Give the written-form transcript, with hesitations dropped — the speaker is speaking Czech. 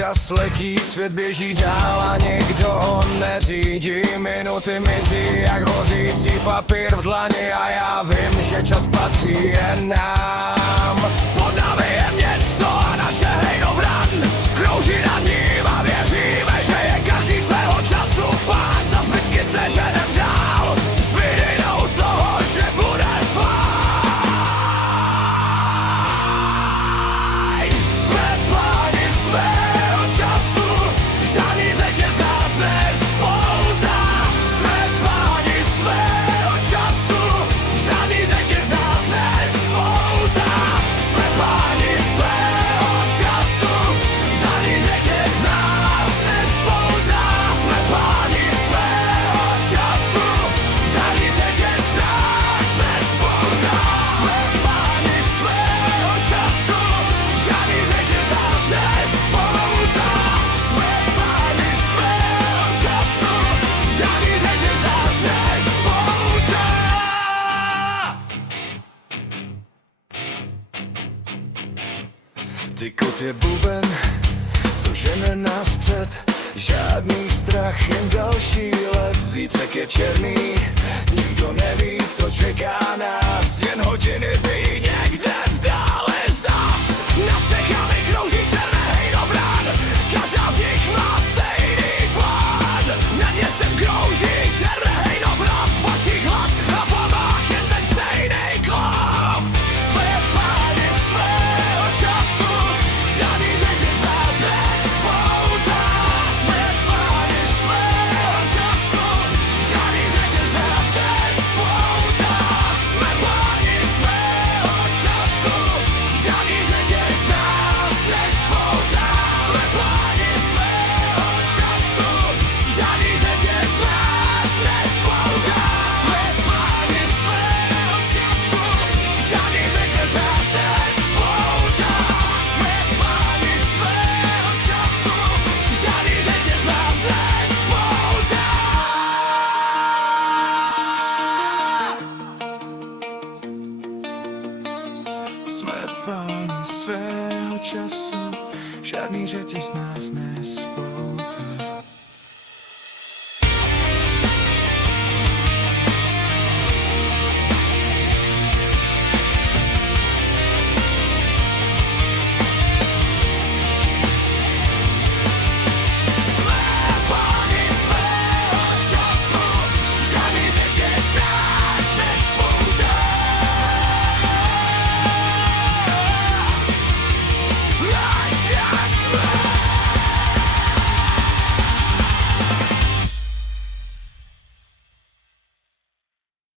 Čas letí, svět běží dál a nikdo ho neřídí. Minuty mizí jak hořící papír v dlani a já vím, že čas patří jen nám. Pod námi je město a naše hejnovran krouží nad ním a věříme, že je každý svého času pán. Za zbytky se ženem dál s vidinou toho, že bude fajn. Jsme páni svého času, žádný řetěz nás nespoutá. Jsme páni svého času, žádný řetěz nás nespoutá. Jsme páni svého času, žádný řetěz nás nespoutá. Jsme páni svého času, žádný řetěz nás nespoutá. Jsme páni svého času, žádný řetěz nás nespoutá. Jsme páni svého času, žádný řetěz nás nespoutá. Tykot je buben, co žene nás před žádný strach, jen další let. Zítřek je černý, nikdo neví, co čeká nás. Jen hodiny bijí někde v dále zas. Na cechami krouží černé hejnovran, každá z nich má stejný plán. Nad městem krouží černé hejnovran, v očích hlad, na farbách jen ten stejný klam. Jsme páni svého času, žádný řetěz nás nespoutá. Jsme páni svého času, žádný řetěz nás nespoutá. Jsme páni svého času, žádný řetěz nás nespoutá. Jsme páni svého času, žádný řetěz nás nespoutá. Jsme páni svého času, žádný řetěz nás nespoutá. Jsme páni svého času, žádný řetěz nás nespoutá. Jsme páni svého času, žádný řetěz nás nespoutá.